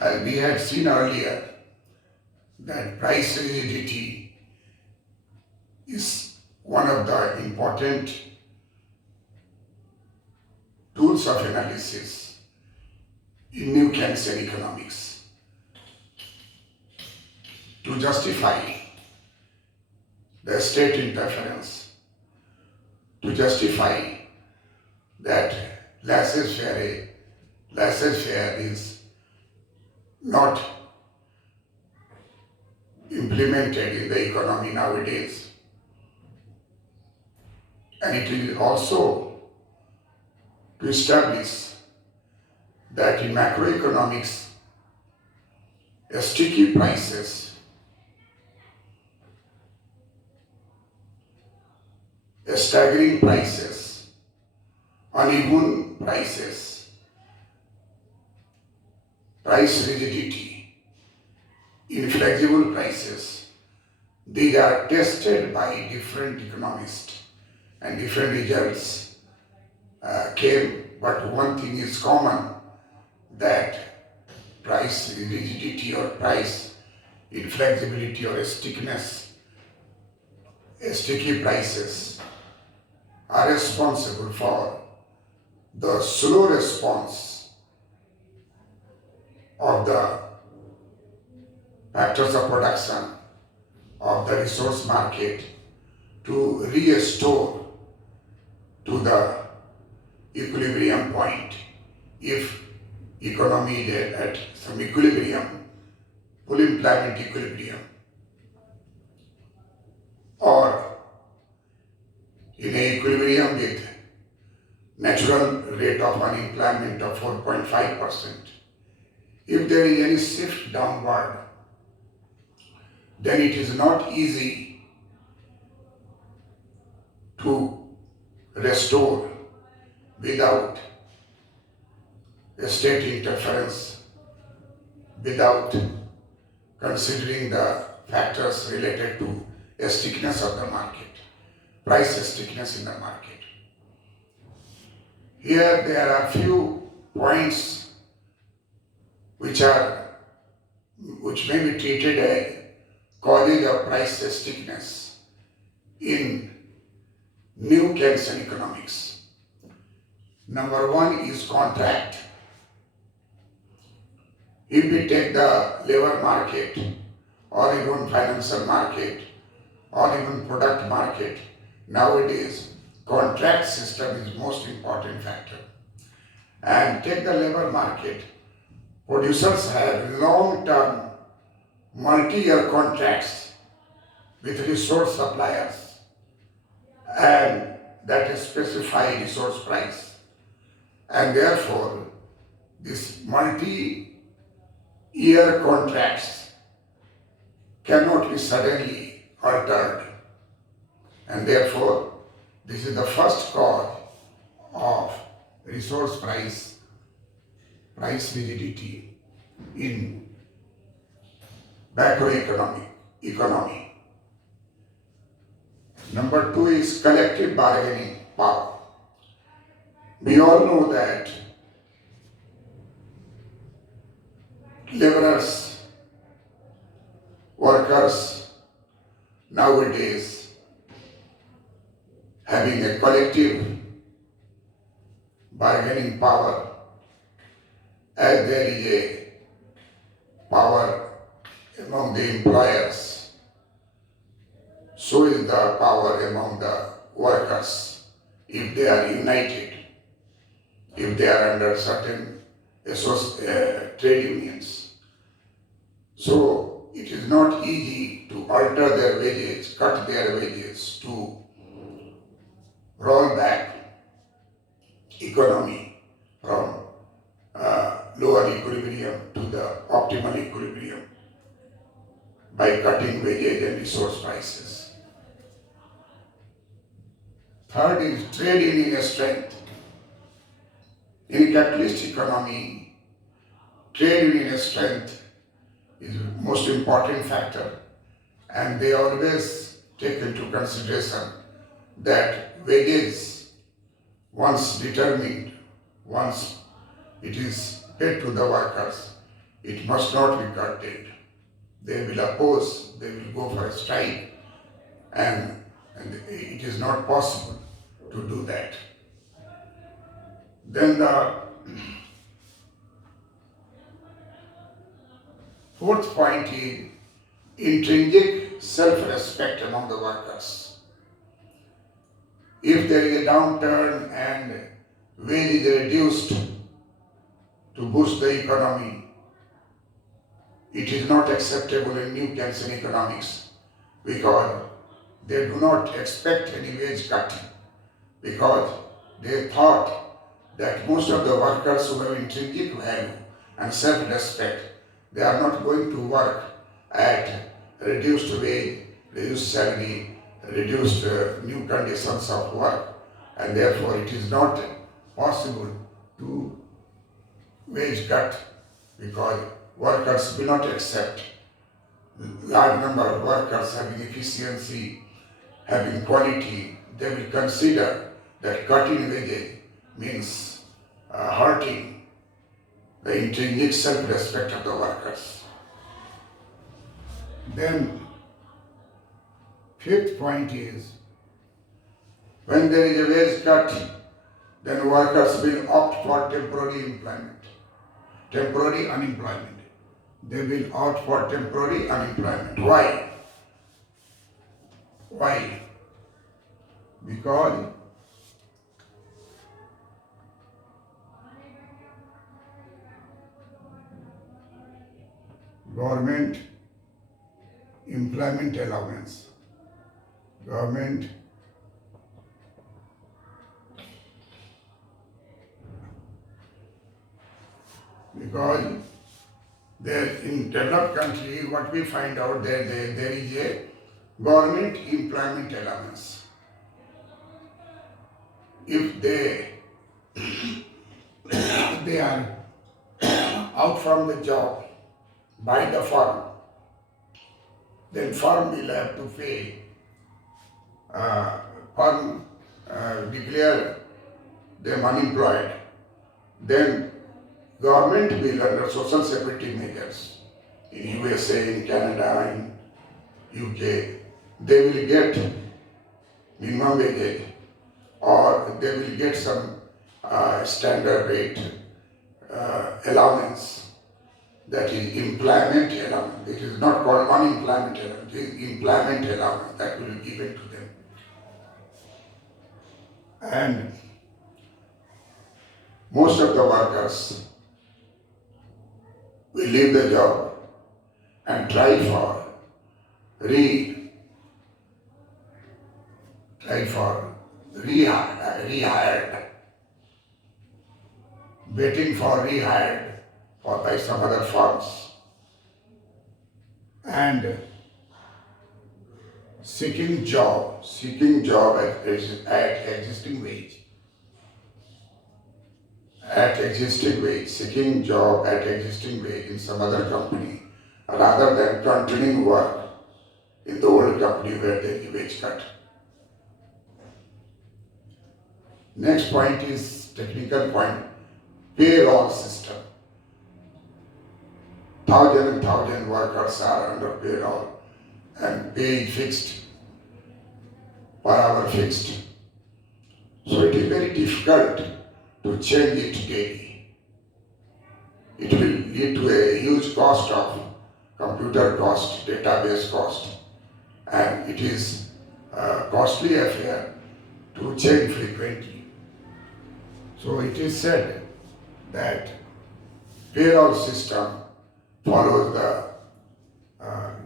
As we had seen earlier, that price rigidity is one of the important tools of analysis in new Keynesian economics to justify the state interference, to justify that laissez-faire is not implemented in the economy nowadays. And it is also to establish that in macroeconomics, sticky prices, staggering prices, uneven prices, price rigidity, inflexible prices, these are tested by different economists and different results came, but one thing is common, that price rigidity or price inflexibility or stickiness, sticky prices are responsible for the slow response of the factors of production of the resource market to restore to the equilibrium point. If economy is at some equilibrium, full employment equilibrium, or in a equilibrium with natural rate of unemployment of 4.5%, if there is any shift downward, then it is not easy to restore without state interference, without considering the factors related to stickiness of the market, price stickiness in the market. Here there are few points which may be treated as causes of price stickiness in new Keynesian economics. Number one is contract. If we take the labor market or even financial market or even product market, nowadays contract system is most important factor. And take the labor market, producers have long-term multi-year contracts with resource suppliers and that specify resource price. And therefore, these multi-year contracts cannot be suddenly altered. And therefore, this is the first cause of resource price rigidity in economy. Number two is collective bargaining power. We all know that laborers, workers nowadays having a collective bargaining power, as there is a power among the employers, so is the power among the workers if they are united, if they are under certain trade unions. So it is not easy to alter their wages, cut their wages, to roll back economy from lower equilibrium to the optimal equilibrium by cutting wages and resource prices. Third is trade union strength. In a capitalist economy, trade union strength is the most important factor, and they always take into consideration that wages, once determined, once it is paid to the workers, it must not be curtailed. They will oppose, they will go for a strike, and it is not possible to do that. Then the fourth point is intrinsic self-respect among the workers. If there is a downturn and wage is reduced to boost the economy, it is not acceptable in New Keynesian economics because they do not expect any wage cut because they thought that most of the workers who have intrinsic value and self-respect, they are not going to work at reduced wage, reduced salary, reduced new conditions of work, and therefore it is not possible to wage cut because workers will not accept large number of workers having efficiency, having quality. They will consider that cutting wages means hurting the intrinsic self-respect of the workers. Then, fifth point is, when there is a wage cut, then workers will opt for temporary employment, temporary unemployment. They will opt for temporary unemployment. Why? Why? Because government employment allowance, government because there in developed country what we find out that there is a government employment allowance. If they are out from the job by the firm, then firm will have to pay, firm declare them unemployed. Then government will under social security measures in USA, in Canada, in UK, they will get minimum wage or they will get some standard rate allowance, that is employment allowance. It is not called unemployment allowance, it is employment allowance that will be given to them. And most of the workers will leave the job and try for rehired, waiting for rehired or by some other firms, and seeking job at existing wage. Seeking job at existing wage in some other company rather than continuing work in the old company where there is wage cut. Next point is technical point, payroll system. Thousand workers are under payroll and pay fixed, per hour fixed. So it is very difficult to change it daily. It will lead to a huge cost of computer cost, database cost, and it is a costly affair to change frequently. So it is said that payroll system follows the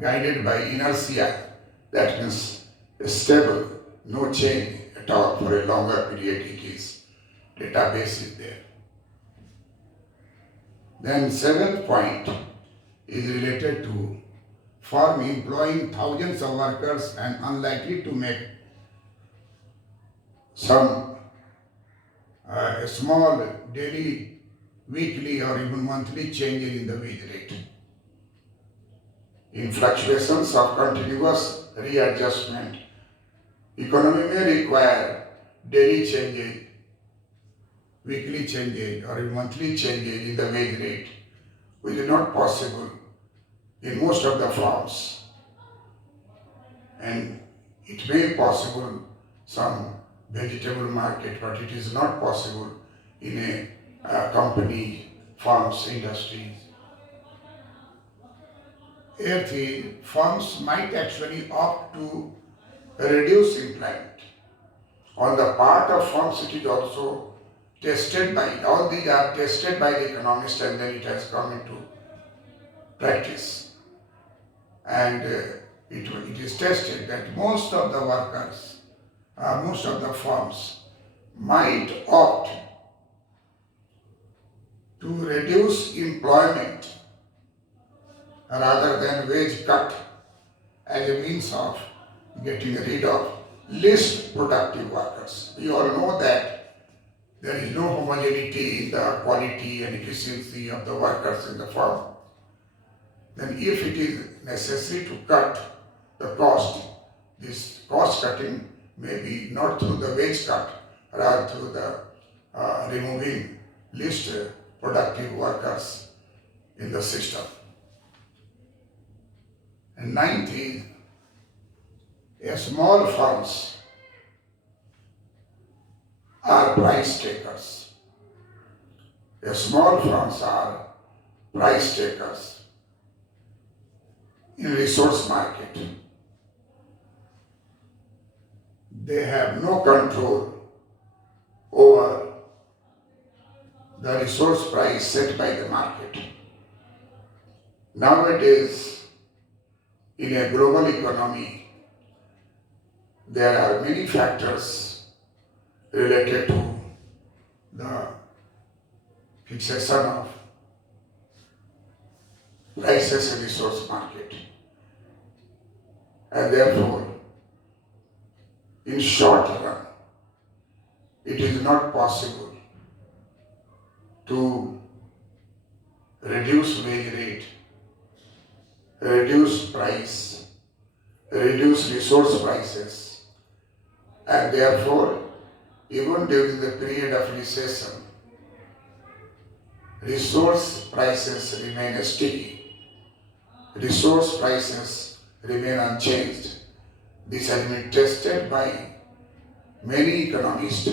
guided by inertia, that means stable, no change at all for a longer period. It is database is there. Then seventh point is related to firm employing thousands of workers and unlikely to make some small daily, weekly or even monthly changes in the wage rate. In fluctuations of continuous readjustment, economy may require daily changes, weekly changes or monthly changes in the wage rate which is not possible in most of the farms, and it may be possible some vegetable market, but it is not possible in a company, farms, industries. Here, firms might actually opt to reduce employment. On the part of firms, it is also tested by, all these are tested by the economist, and then it has come into practice. And it is tested that most of the workers, most of the firms might opt to reduce employment rather than wage cut as a means of getting rid of least productive workers. We all know that there is no homogeneity in the quality and efficiency of the workers in the firm. Then if it is necessary to cut the cost, this cost cutting may be not through the wage cut, rather through the removing least productive workers in the system. And ninth is, small firms are price takers. Small firms are price takers in resource market. They have no control over the resource price set by the market. Nowadays, in a global economy, there are many factors related to the fixation of prices in resource market. And therefore, in short run, it is not possible to reduce wage rate, reduce price, reduce resource prices, and therefore, even during the period of recession, resource prices remain sticky. Resource prices remain unchanged. This has been tested by many economists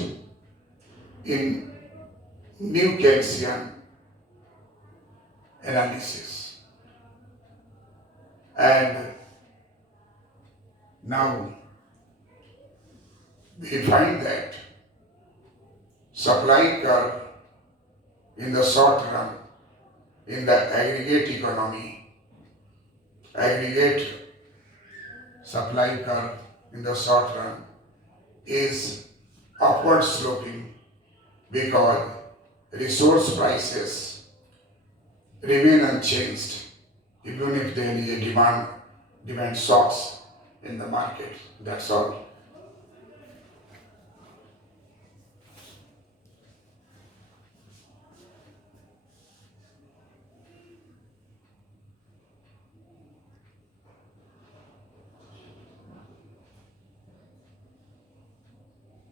in New Keynesian analysis. And now we find that supply curve in the short run, in the aggregate economy, aggregate supply curve in the short run is upward sloping because resource prices remain unchanged even if there is a demand shocks in the market. That's all.